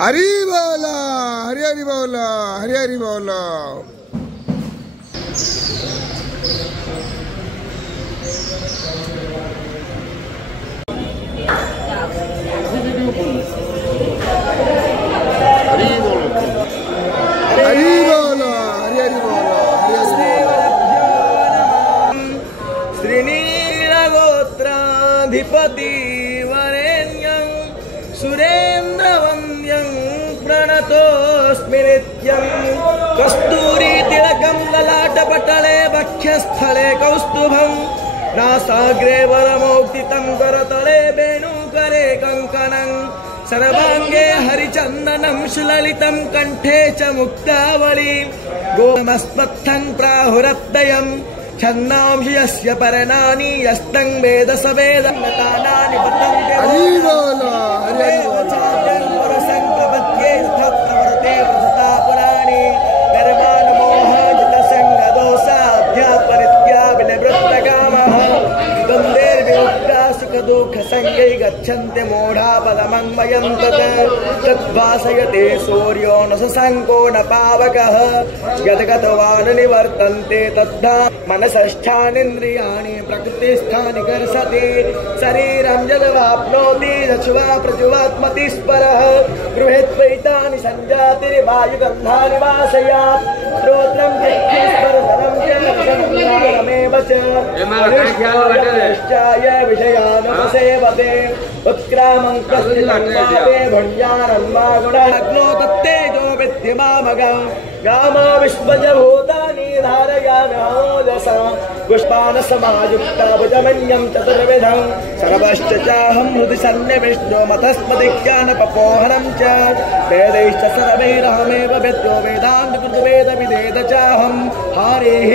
हरी बोला, हरी हरी बोला, हरी हरी बोला। हरी बोला, हरी हरी बोला, हरी हरी बोला। श्रीनीलगोत्राधिपति वरेण्यं सुरेन्द्रवन्द्यं प्रणतोऽस्मि नित्यं। कस्तूरी तिलकं ललाटपटले वक्षस्थले कौस्तुभं नासाग्रे वरमौक्तितं करतले वेणुकरे कङ्कणं। सर्वांगे हरिचन्दनं सुललितं कंठे च मुक्तावली। गोमस्मत्थं प्राहुरत्तयं छन्दांसि यस्य पर्णानि यस्तं वेद स वेदं तानानि पतन्ते। हरी बोला, हरी हरी बोला। प्रपद्ये तत्रवर्ते प्रसता पुराणि निर्माणमोहजितसङ्गदोषाध्यात्मनित्या विनिवृत्तकामः। द्वन्द्वैर्विमुक्ता सुखदुःखसंज्ञै गच्छन्ति मूढा पदमन्मयं तद्भासयते सूर्यो न शशाङ्को न पावकः। यद्गतवान् निवर्तन्ते तद्धा मनसष्ठानीन्द्रियाणि प्रकृतिस्थानि कर्षति। शरीरं यद्वाप्नोति यच्छ्वा प्रज्वात्मति स्परः। गृहीत्वैतानि सञ्जातिर्वायुगन्धानि वासयात्। श्रोत्रं चक्षुस्पर्शनं च रसनमेव च अनुष्ठाय विषयानुपसेवते। उत्क्रामं कस्यन्वापे भुञ्जानं वा गुणाग्नो तत्तेजो विद्यमामगं। गामा विश्वजभूतानि धारयाम्यहोजसा। पुष्पाणसमायुक्ता भुजमन्यं चतुर्विधं। सर्वश्च चाहं हृदि सन्निविष्टो मतस्मदिज्ञानपपोहनं च। वेदैश्च सर्वैरहमेव वेद्यो वेदान्तकृतवेदविदेद चाहं। हरिः